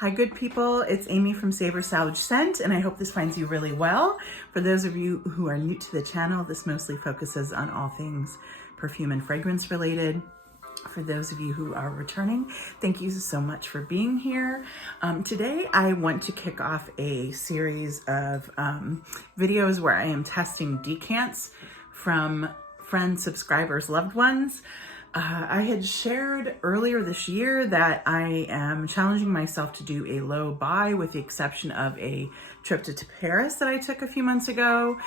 Hi, good people. It's Amy from Savor Salvage Scent, and I hope this finds you really well. For those of you who are new to the channel, this mostly focuses on all things perfume and fragrance related. For those of you who are returning, thank you so much for being here. Today, I want to kick off a series of videos where I am testing decants from friends, subscribers, loved ones. I had shared earlier this year that I am challenging myself to do a low buy with the exception of a trip to Paris that I took a few months ago.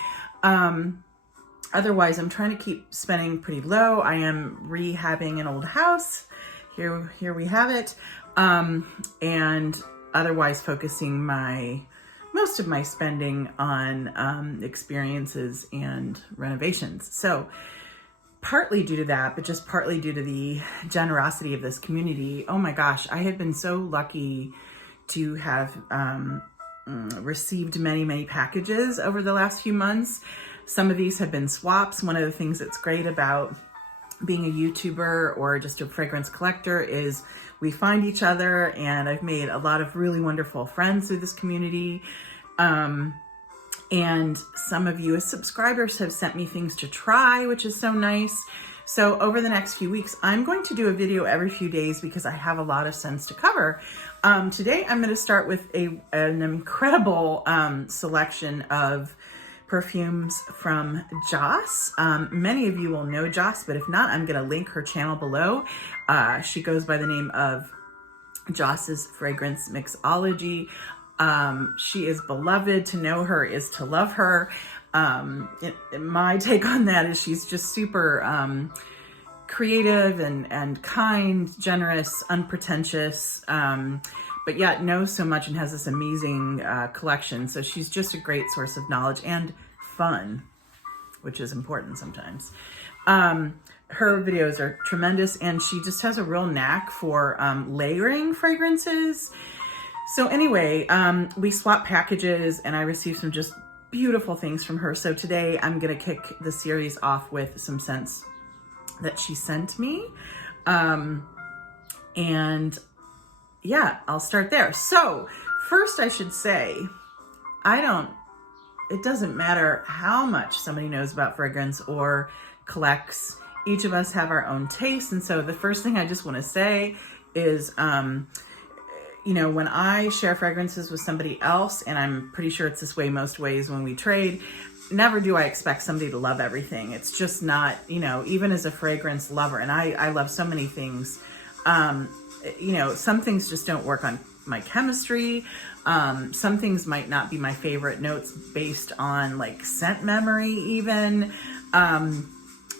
Otherwise, I'm trying to keep spending pretty low. I am rehabbing an old house. Here we have it. And otherwise focusing most of my spending on experiences and renovations. So partly due to that, but just partly due to the generosity of this community. Oh my gosh, I have been so lucky to have received many packages over the last few months. Some of these have been swaps. One of the things that's great about being a YouTuber or just a fragrance collector is we find each other, and I've made a lot of really wonderful friends through this community. And some of you as subscribers have sent me things to try, which is so nice. So over the next few weeks, I'm going to do a video every few days because I have a lot of scents to cover. Today, I'm going to start with an incredible selection of perfumes from Joss. Many of you will know Joss, but if not, I'm going to link her channel below. She goes by the name of Joss's Fragrance Mixology. She is beloved. To know her is to love her. My take on that is she's just super creative and kind, generous, unpretentious, but yet knows so much and has this amazing collection. So she's just a great source of knowledge and fun, which is important sometimes. Her videos are tremendous, and she just has a real knack for layering fragrances. So anyway, we swapped packages and I received some just beautiful things from her. So today I'm going to kick the series off with some scents that she sent me. And yeah, I'll start there. So first I should say, it doesn't matter how much somebody knows about fragrance or collects. Each of us have our own taste. And so the first thing I just want to say is, you know, when I share fragrances with somebody else, and I'm pretty sure it's this way most ways when we trade, never do I expect somebody to love everything. It's just not, you know, even as a fragrance lover, and I love so many things, you know, some things just don't work on my chemistry. Some things might not be my favorite notes based on like scent memory even.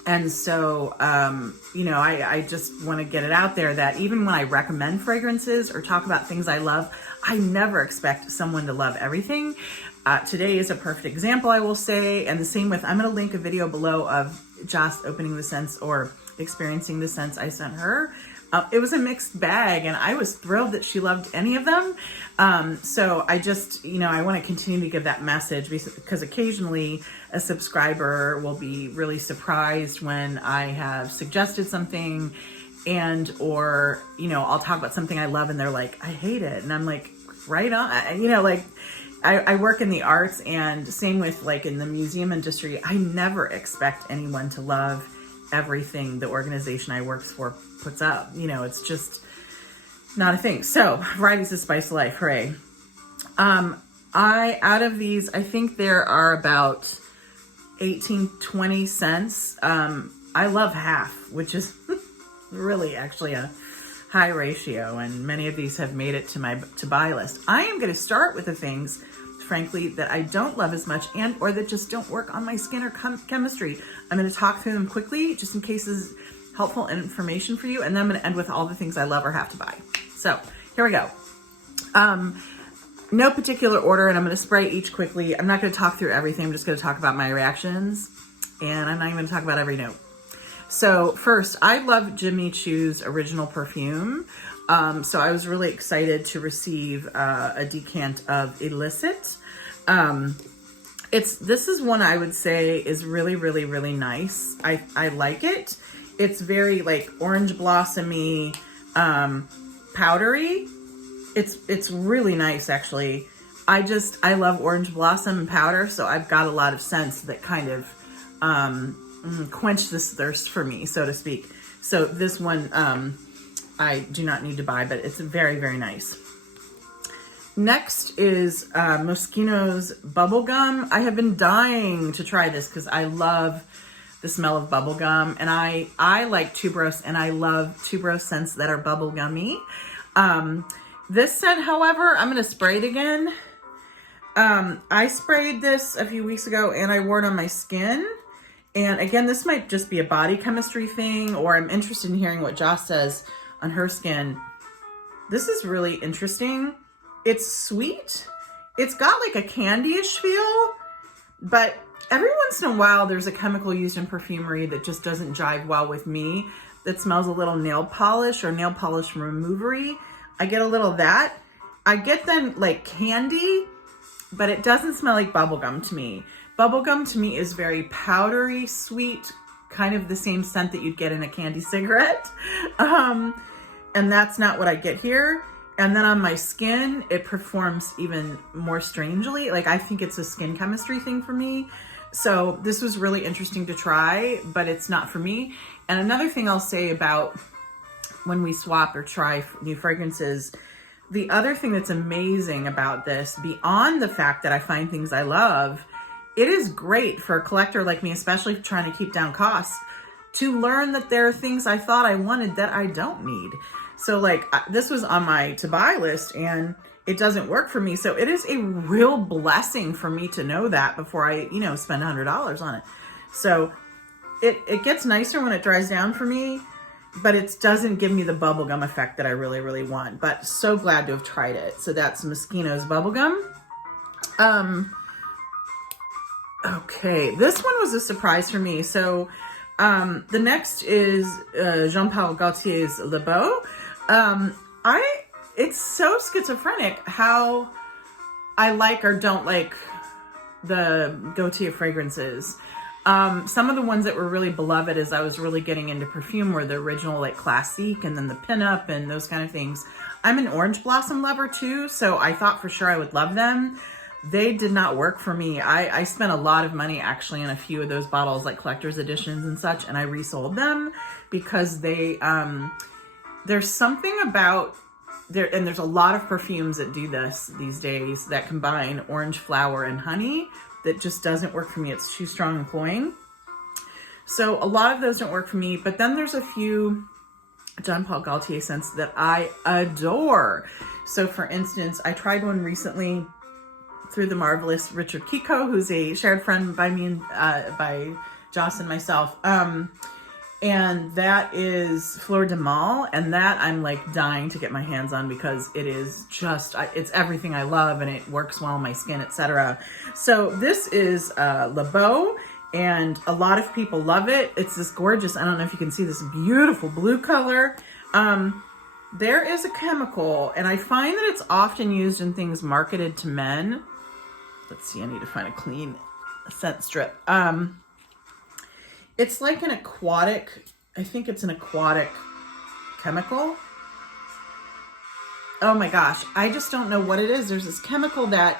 And so, you know, I just want to get it out there that even when I recommend fragrances or talk about things I love, I never expect someone to love everything. Today is a perfect example, I will say. And the same with, I'm going to link a video below of Joss opening the scents or experiencing the scents I sent her. It was a mixed bag, and I was thrilled that she loved any of them. So I just, you know, I want to continue to give that message because occasionally a subscriber will be really surprised when I have suggested something or, you know, I'll talk about something I love and they're like, I hate it. And I'm like, right on, you know, like I work in the arts, and same with like in the museum industry. I never expect anyone to love everything the organization I work for puts out. You know, it's just not a thing. So variety's the spice of life. Hooray. Out of these, I think there are about 18-20 scents. I love half, which is really actually a high ratio, and many of these have made it to my to buy list. I am going to start with the things, frankly, that I don't love as much or that just don't work on my skin or chemistry. I'm going to talk through them quickly just in case this is helpful information for you, and then I'm going to end with all the things I love or have to buy. So here we go. No particular order, and I'm going to spray each quickly. I'm not going to talk through everything. I'm just going to talk about my reactions, and I'm not even going to talk about every note. So first, I love Jimmy Choo's original perfume. So I was really excited to receive a decant of Illicit. This is one I would say is really nice. I like it. It's very like orange blossomy, powdery. It's really nice, actually. I love orange blossom and powder, so I've got a lot of scents that kind of quench this thirst for me, so to speak. So this one I do not need to buy, but it's very, very nice. Next is Moschino's Bubblegum. I have been dying to try this because I love the smell of bubblegum, and I like tuberose, and I love tuberose scents that are bubblegummy. This scent, however, I'm going to spray it again. I sprayed this a few weeks ago and I wore it on my skin. And again, this might just be a body chemistry thing, or I'm interested in hearing what Joss says on her skin. This is really interesting. It's sweet. It's got like a candy-ish feel, but every once in a while there's a chemical used in perfumery that just doesn't jive well with me, that smells a little nail polish or nail polish removery. I get a little of that. I get then like candy, but it doesn't smell like bubblegum to me. Bubblegum to me is very powdery, sweet, kind of the same scent that you'd get in a candy cigarette. And that's not what I get here. And then on my skin, it performs even more strangely. Like, I think it's a skin chemistry thing for me. So this was really interesting to try, but it's not for me. And another thing I'll say about when we swap or try new fragrances, the other thing that's amazing about this, beyond the fact that I find things I love, it is great for a collector like me, especially trying to keep down costs, to learn that there are things I thought I wanted that I don't need. So like this was on my to buy list and it doesn't work for me. So it is a real blessing for me to know that before I, spend $100 on it. So it gets nicer when it dries down for me, but it doesn't give me the bubblegum effect that I really, really want. But so glad to have tried it. So that's Moschino's Bubblegum. Okay, this one was a surprise for me. So the next is Jean-Paul Gaultier's Le Beau. It's so schizophrenic how I like or don't like the Gaultier fragrances. Some of the ones that were really beloved as I was really getting into perfume were the original like Classique and then the pinup and those kind of things. I'm an orange blossom lover too, so I thought for sure I would love them. They did not work for me. I spent a lot of money actually in a few of those bottles, like collector's editions and such, and I resold them because they, there's something about there, and there's a lot of perfumes that do this these days that combine orange flower and honey that just doesn't work for me. It's too strong and cloying. So a lot of those don't work for me, but then there's a few Jean-Paul Gaultier scents that I adore. So for instance, I tried one recently through the marvelous Richard Kiko, who's a shared friend by me and by Joss and myself. And that is Fleur de Mal, and that I'm like dying to get my hands on because it is just, it's everything I love and it works well on my skin, etc. So this is Le Beau, and a lot of people love it. It's this gorgeous, I don't know if you can see this beautiful blue color. There is a chemical, and I find that it's often used in things marketed to men. Let's see, I need to find a clean scent strip. It's like an aquatic, I think it's an aquatic chemical. Oh my gosh, I just don't know what it is. There's this chemical that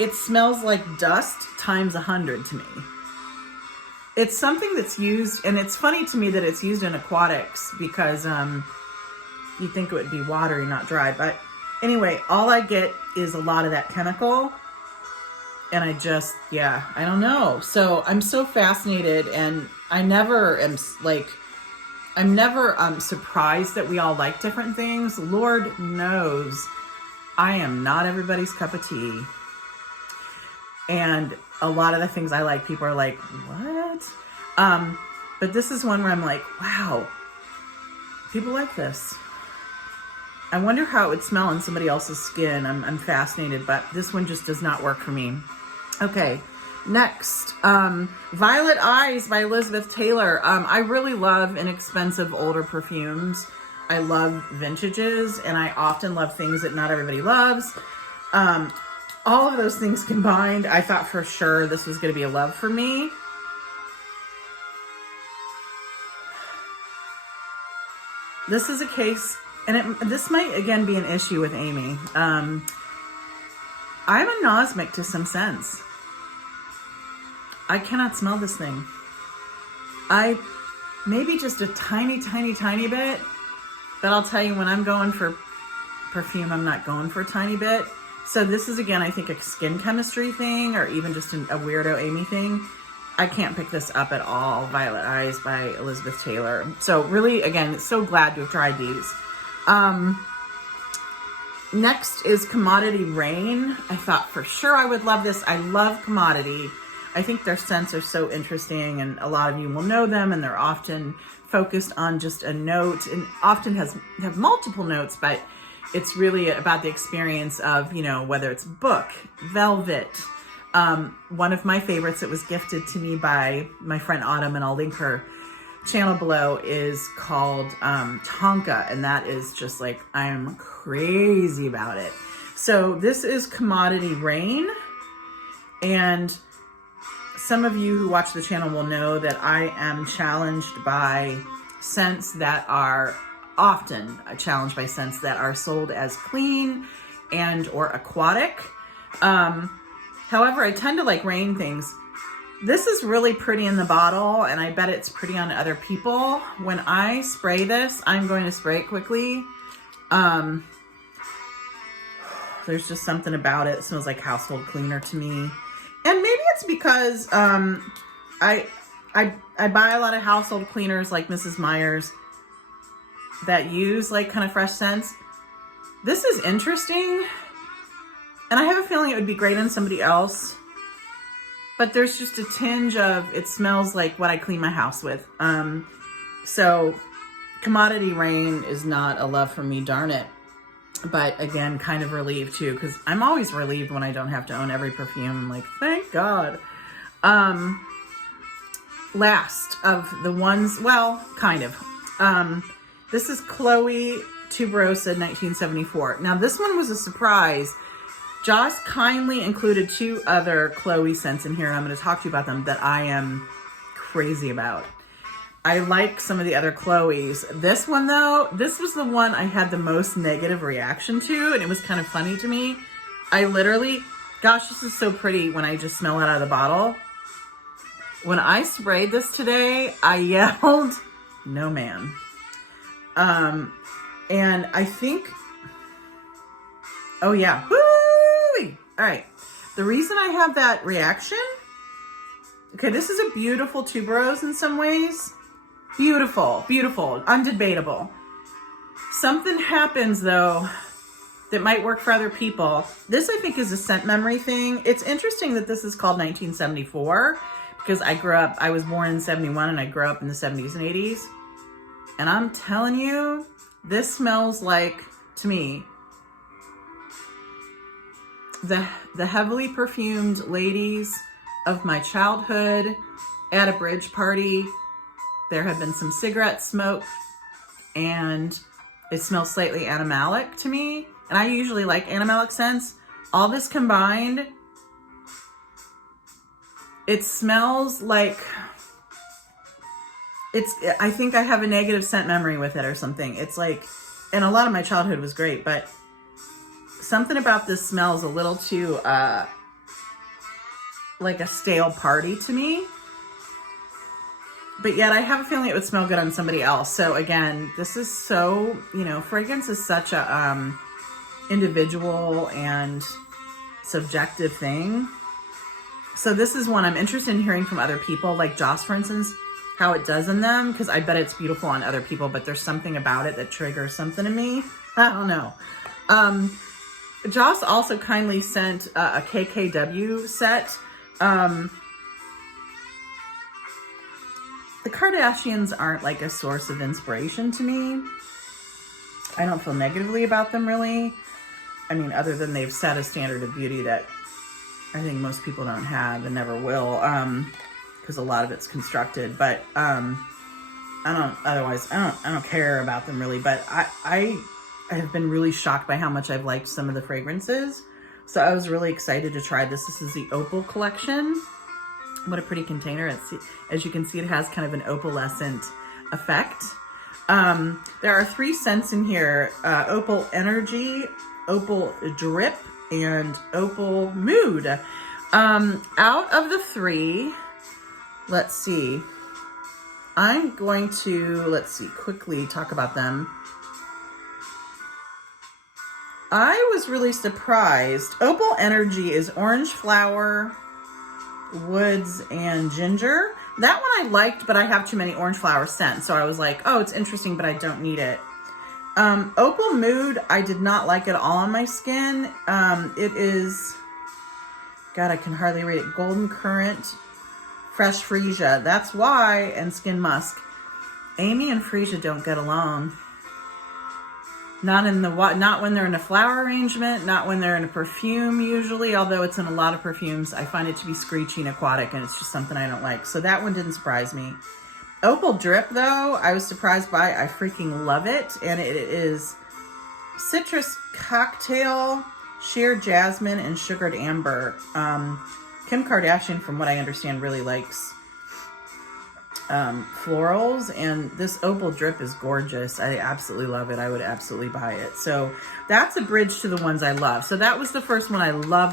it smells like dust times 100 to me. It's something that's used, and it's funny to me that it's used in aquatics because you'd think it would be watery, not dry. But anyway, all I get is a lot of that chemical. And I just, I don't know. So I'm so fascinated, and I'm never surprised that we all like different things. Lord knows I am not everybody's cup of tea. And a lot of the things I like, people are like, what? But this is one where I'm like, wow, people like this. I wonder how it would smell on somebody else's skin. I'm fascinated, but this one just does not work for me. Okay, next, Violet Eyes by Elizabeth Taylor. I really love inexpensive older perfumes. I love vintages, and I often love things that not everybody loves. All of those things combined, I thought for sure this was going to be a love for me. This is a case and this might again be an issue with Amy. I'm anosmic to some scents. I cannot smell this thing. Maybe just a tiny bit, but I'll tell you, when I'm going for perfume, I'm not going for a tiny bit. So this is, again, I think a skin chemistry thing, or even just a weirdo Amy thing. I can't pick this up at all. Violet Eyes by Elizabeth Taylor. So really, again, so glad to have tried these. Next is Commodity Rain. I thought for sure I would love this. I love Commodity. I think their scents are so interesting, and a lot of you will know them, and they're often focused on just a note, and often have multiple notes, but it's really about the experience of, you know, whether it's book, velvet. One of my favorites that was gifted to me by my friend Autumn, and I'll link her channel below, is called Tonka, and that is just like, I am crazy about it. So this is Commodity Rain, and some of you who watch the channel will know that I am challenged by scents that are often challenged by scents that are sold as clean and or aquatic. However, I tend to like rain things. This is really pretty in the bottle, and I bet it's pretty on other people. When I spray this, I'm going to spray it quickly. There's just something about it. It smells like household cleaner to me. And maybe it's because I buy a lot of household cleaners like Mrs. Meyer's that use like kind of fresh scents. This is interesting, and I have a feeling it would be great on somebody else, but there's just a tinge of, it smells like what I clean my house with. So Commodity Rain is not a love for me, darn it. But again, kind of relieved too, because I'm always relieved when I don't have to own every perfume. I'm like, thank God. Last of the ones, well, kind of. This is Chloe Tuberosa 1974. Now this one was a surprise. Joss kindly included 2 other Chloe scents in here, and I'm going to talk to you about them that I am crazy about. I like some of the other Chloes. This one though, this was the one I had the most negative reaction to, and it was kind of funny to me. I literally, gosh, this is so pretty when I just smell it out of the bottle. When I sprayed this today, I yelled, no ma'am. And I think, oh yeah, woo-wee. All right. The reason I have that reaction, okay, this is a beautiful tuberose in some ways. Beautiful, beautiful, undebatable. Something happens though that might work for other people. This I think is a scent memory thing. It's interesting that this is called 1974 because I was born in 71 and I grew up in the 70s and 80s. And I'm telling you, this smells like, to me, the heavily perfumed ladies of my childhood at a bridge party. There have been some cigarette smoke, and it smells slightly animalic to me. And I usually like animalic scents. All this combined, it smells like, I think I have a negative scent memory with it or something. It's like, and a lot of my childhood was great, but something about this smells a little too, like a stale party to me. But yet I have a feeling it would smell good on somebody else. So again, this is so, you know, fragrance is such a individual and subjective thing. So this is one I'm interested in hearing from other people, like Joss, for instance, how it does in them, because I bet it's beautiful on other people, but there's something about it that triggers something in me. I don't know. Joss also kindly sent a KKW set. The Kardashians aren't like a source of inspiration to me. I don't feel negatively about them really. I mean, other than they've set a standard of beauty that I think most people don't have and never will, because a lot of it's constructed. But I don't care about them really. But I have been really shocked by how much I've liked some of the fragrances. So I was really excited to try this. This is the Opal collection. What a pretty container. As you can see, it has kind of an opalescent effect. There are 3 scents in here, Opal Energy, Opal Drip, and Opal Mood. Out of the 3, let's see, I'm going to, quickly talk about them. I was really surprised. Opal Energy is orange flower, woods, and ginger. That one I liked, but I have too many orange flower scents. So I was like, oh, it's interesting, but I don't need it. Opal Mood, I did not like it all on my skin. It is, God, I can hardly read it. Golden Currant, Fresh Freesia. That's why, and Skin Musk. Amy and Freesia don't get along. Not when they're in a flower arrangement, not when they're in a perfume usually, although it's in a lot of perfumes. I find it to be screechy and aquatic, and it's just something I don't like. So that one didn't surprise me. Opal Drip, though, I was surprised by. I freaking love it. And it is citrus cocktail, sheer jasmine, and sugared amber. Kim Kardashian, from what I understand, really likes florals, and this Opal Drip is gorgeous. I absolutely love it. I would absolutely buy it. So that's a bridge to the ones I love. So that was the first one I love.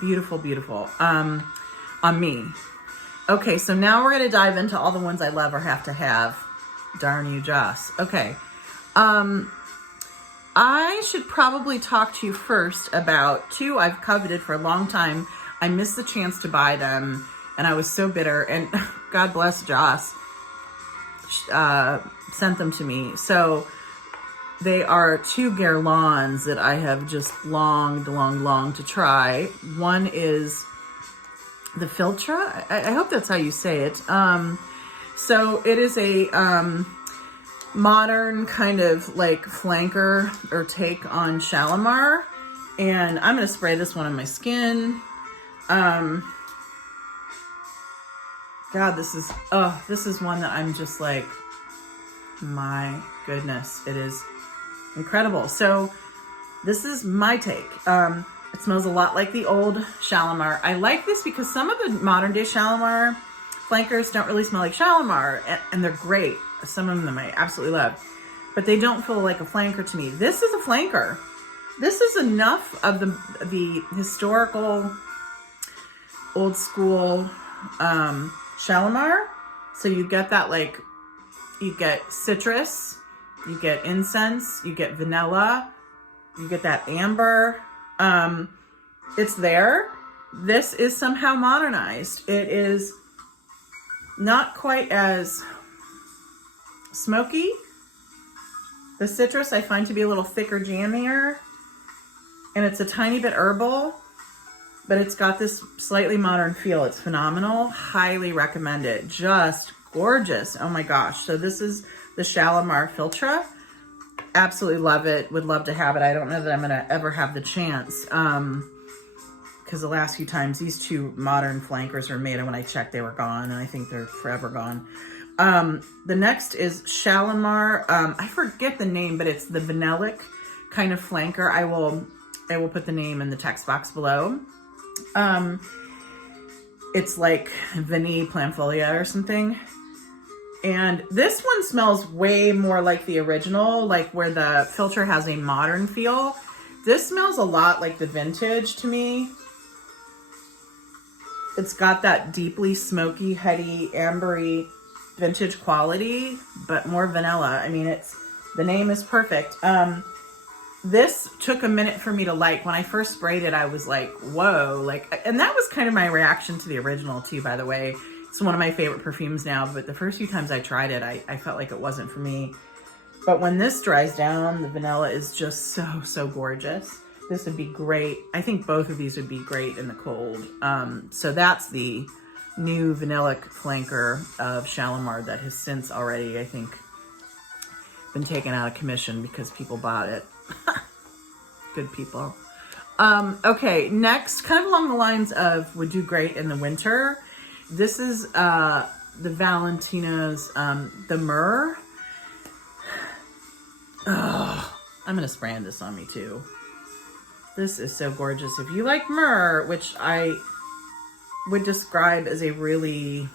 Beautiful, beautiful. On me. Okay, so now we're going to dive into all the ones I love or have to have. Darn you, Joss. Okay. I should probably talk to you first about 2 I've coveted for a long time. I missed the chance to buy them, and I was so bitter, and God bless Joss, sent them to me. So they are 2 Guerlains that I have just longed to try. One is the Philtre. I hope that's how you say it. So it is a modern kind of like flanker or take on Shalimar. And I'm going to spray this one on my skin. God, this is one that I'm just like, my goodness, it is incredible. So this is my take. It smells a lot like the old Shalimar. I like this because some of the modern day Shalimar flankers don't really smell like Shalimar, and they're great. Some of them I absolutely love, but they don't feel like a flanker to me. This is a flanker. This is enough of the historical, old school Shalimar. So you get that, like, you get citrus, you get incense, you get vanilla, you get that amber. It's there. This is somehow modernized. It is not quite as smoky. The citrus I find to be a little thicker, jammier, and it's a tiny bit herbal, but it's got this slightly modern feel. It's phenomenal. Highly recommend it. Just gorgeous. Oh my gosh. So this is the Shalimar Philtre. Absolutely love it. Would love to have it. I don't know that I'm going to ever have the chance, because the last few times these 2 modern flankers were made, and when I checked, they were gone, and I think they're forever gone. The next is Shalimar. I forget the name, but it's the vanillic kind of flanker. I will put the name in the text box below. It's like Vanille Planfolia or something. And this one smells way more like the original, like where the Philtre has a modern feel. This smells a lot like the vintage to me. It's got that deeply smoky, heady, ambery vintage quality, but more vanilla. I mean, the name is perfect. This took a minute for me to like. When I first sprayed it, I was like, whoa. And that was kind of my reaction to the original too, by the way. It's one of my favorite perfumes now, but the first few times I tried it, I felt like it wasn't for me. But when this dries down, the vanilla is just so gorgeous. This would be great. I think both of these would be great in the cold. So that's the new vanillic flanker of Shalimar that has since already, I think, been taken out of commission because people bought it. Good people. Okay, next, kind of along the lines of would do great in the winter. This is the Valentino's, the Myrrh. Oh, I'm going to spray this on me too. This is so gorgeous. If you like myrrh, which I would describe as a really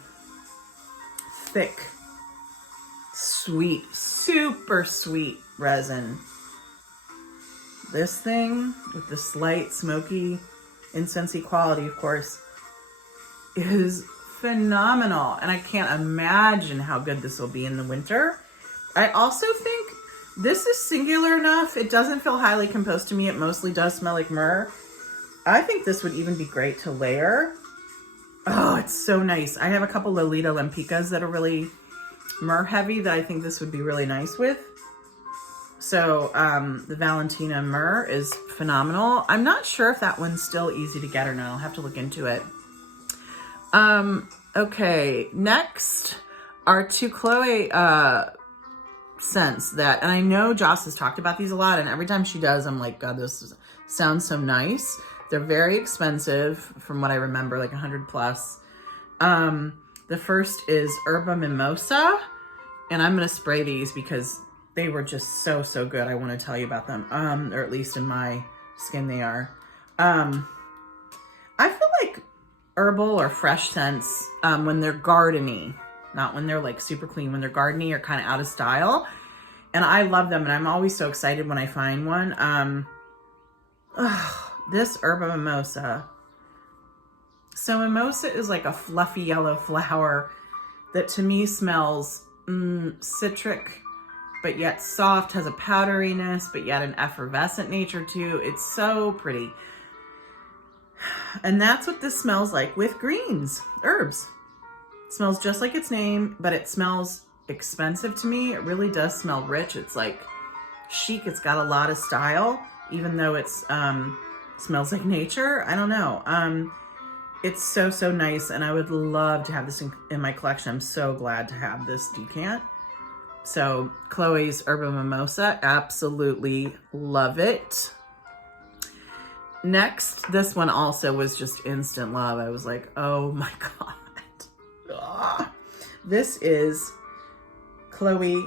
thick Sweet, super sweet resin. This thing with the slight smoky, incensey quality, of course, is phenomenal. And I can't imagine how good this will be in the winter. I also think this is singular enough. It doesn't feel highly composed to me. It mostly does smell like myrrh. I think this would even be great to layer. Oh, it's so nice. I have a couple Lolita Lempicas that are really myrrh heavy that I think this would be really nice with. So the Valentina Myrrh is phenomenal. I'm not sure if that one's still easy to get or not. I'll have to look into it. Okay, next are two Chloe scents that, and I know Joss has talked about these a lot, and every time she does, I'm like, God, this sounds so nice. They're very expensive from what I remember, like 100 plus. The first is Herba Mimosa, and I'm gonna spray these because they were just so, so good. I want to tell you about them, or at least in my skin they are. I feel like herbal or fresh scents, when they're gardeny, not when they're like super clean, when they're gardeny or kind of out of style. And I love them, and I'm always so excited when I find one. This Herba Mimosa. So Mimosa is like a fluffy yellow flower that to me smells citric, but yet soft, has a powderiness, but yet an effervescent nature too. It's so pretty. And that's what this smells like with greens, herbs. It smells just like its name, but it smells expensive to me. It really does smell rich. It's like chic. It's got a lot of style, even though it's smells like nature. I don't know. It's so, so nice, and I would love to have this in my collection. I'm so glad to have this decant. So Chloe's Herba Mimosa, absolutely love it. Next, this one also was just instant love. I was like, oh my God. Ah. This is Chloe,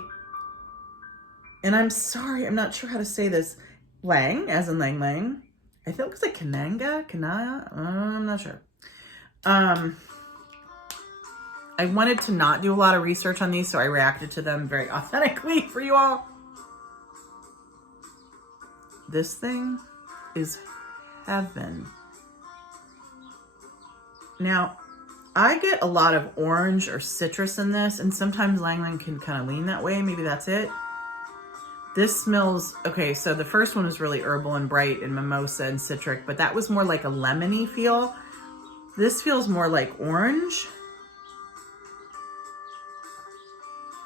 and I'm sorry, I'm not sure how to say this. Lang, as in Lang Lang. I feel it's like Kananga, I'm not sure. I wanted to not do a lot of research on these, so I reacted to them very authentically for you all. This thing is heaven. Now, I get a lot of orange or citrus in this, and sometimes Lang Lang can kind of lean that way. Maybe that's it. This smells, okay, so the first one was really herbal and bright and mimosa and citric, but that was more like a lemony feel. This feels more like orange,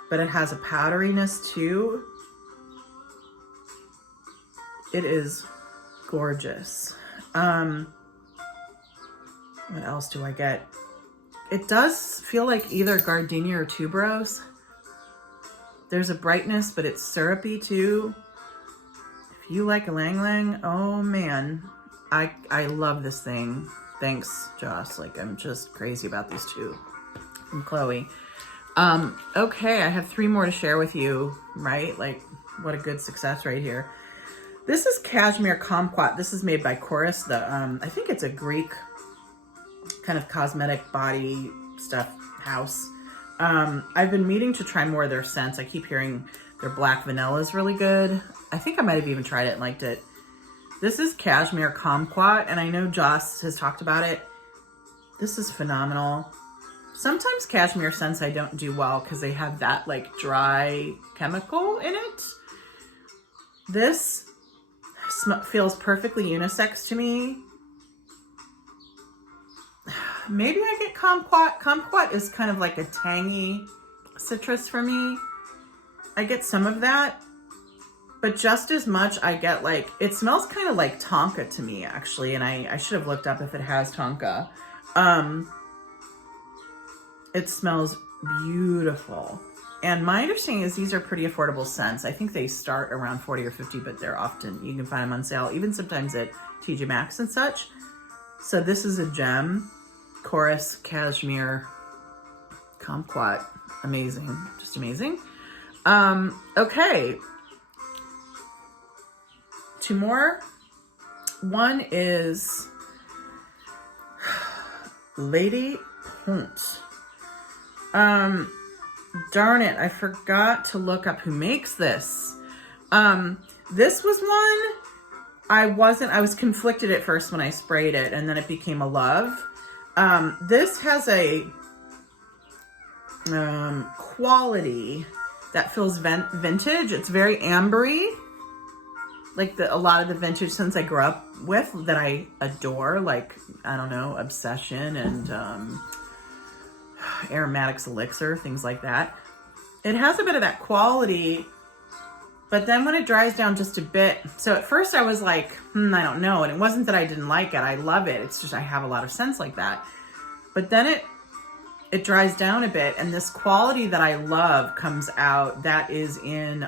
but it has a powderiness too. It is gorgeous. What else do I get? It does feel like either gardenia or tuberose. There's a brightness, but it's syrupy too. If you like a Lang Lang, oh man, I love this thing. Thanks, Joss. Like, I'm just crazy about these two from Chloe. Okay, I have 3 more to share with you, right? Like, what a good success right here. This is Cashmere Kumquat. This is made by Chorus. I think it's a Greek kind of cosmetic body stuff house. I've been meaning to try more of their scents. I keep hearing their black vanilla is really good. I think I might have even tried it and liked it. This is Cashmere Kumquat, and I know Joss has talked about it. This is phenomenal. Sometimes cashmere scents I don't do well because they have that like dry chemical in it. This feels perfectly unisex to me. Maybe I get Kumquat. Kumquat is kind of like a tangy citrus for me. I get some of that, but just as much I get like, it smells kind of like tonka to me actually, and I should have looked up if it has tonka. It smells beautiful. And my understanding is these are pretty affordable scents. I think they start around 40 or 50, but they're often, you can find them on sale, even sometimes at TJ Maxx and such. So this is a gem. Chorus Cashmere Kumquat. Amazing. Just amazing. Okay. 2 more. One is Lady Punt. darn it, I forgot to look up who makes this. This was one I was conflicted at first when I sprayed it, and then it became a love. This has a quality that feels vintage. It's very ambery, like a lot of the vintage scents I grew up with that I adore, like, I don't know, Obsession and Aromatics Elixir, things like that. It has a bit of that quality, but then when it dries down just a bit, so at first I was like, I don't know, and it wasn't that I didn't like it, I love it, it's just I have a lot of scents like that. But then it dries down a bit, and this quality that I love comes out that is in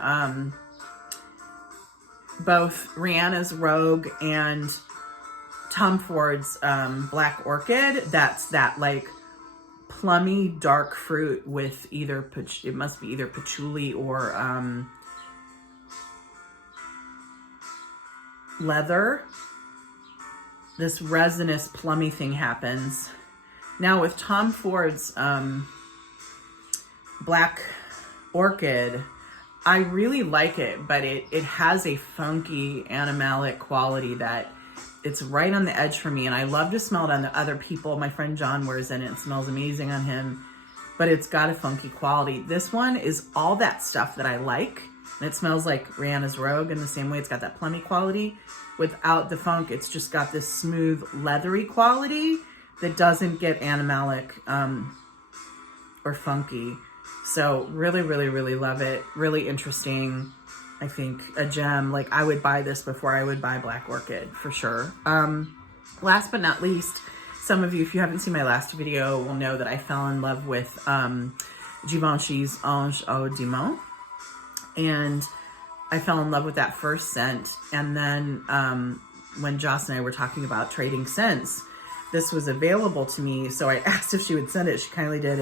both Rihanna's Rogue and Tom Ford's Black Orchid. That's that like plummy dark fruit with either, it must be either patchouli or leather. This resinous plummy thing happens. Now with Tom Ford's Black Orchid, I really like it, but it has a funky animalic quality that it's right on the edge for me, and I love to smell it on the other people. My friend John wears it, and it smells amazing on him, but it's got a funky quality. This one is all that stuff that I like, and it smells like Rihanna's Rogue in the same way. It's got that plummy quality without the funk. It's just got this smooth, leathery quality that doesn't get animalic or funky. So really, really, really love it. Really interesting. I think a gem. Like, I would buy this before I would buy Black Orchid for sure. Last but not least, some of you, if you haven't seen my last video, will know that I fell in love with Givenchy's Ange au Démon. And I fell in love with that first scent. And then when Joss and I were talking about trading scents, this was available to me. So I asked if she would send it. She kindly did.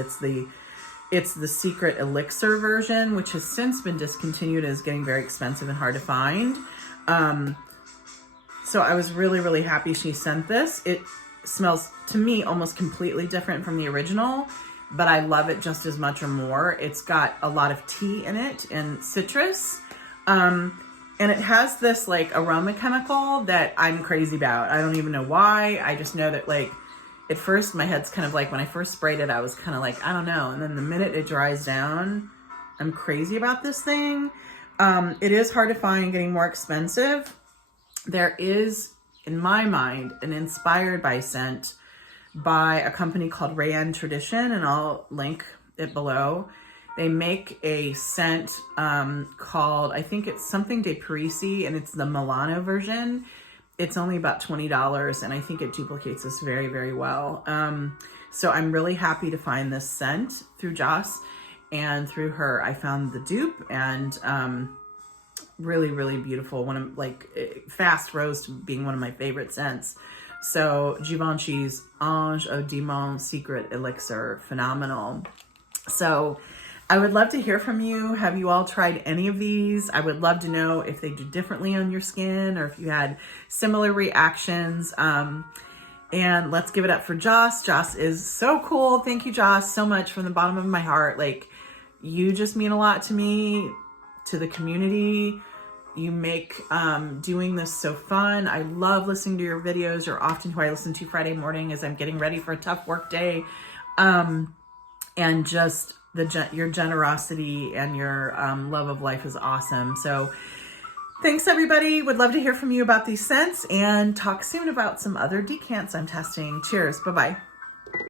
It's the Secret Elixir version, which has since been discontinued and is getting very expensive and hard to find. So I was really, really happy she sent this. It smells, to me, almost completely different from the original, but I love it just as much or more. It's got a lot of tea in it and citrus. And it has this like aroma chemical that I'm crazy about. I don't even know why. I just know that, like, at first my head's kind of like, when I first sprayed it, I was kind of like, I don't know. And then the minute it dries down, I'm crazy about this thing. It is hard to find, getting more expensive. There is, in my mind, an inspired by scent by a company called Rayon Tradition, and I'll link it below. They make a scent called, I think it's something de Parisi, and it's the Milano version. It's only about $20, and I think it duplicates this very, very well. So I'm really happy to find this scent through Joss, and through her I found the dupe, and really, really beautiful. One of, like, fast rose to being one of my favorite scents. So Givenchy's Ange au Démon Secret Elixir, phenomenal. So I would love to hear from you. Have you all tried any of these? I would love to know if they do differently on your skin, or if you had similar reactions. And let's give it up for Joss. Joss is so cool. Thank you, Joss, so much from the bottom of my heart. Like, you just mean a lot to me, to the community. You make doing this so fun. I love listening to your videos. You're often who I listen to Friday morning as I'm getting ready for a tough work day. And just your generosity and your love of life is awesome. So thanks, everybody. Would love to hear from you about these scents, and talk soon about some other decants I'm testing. Cheers. Bye-bye.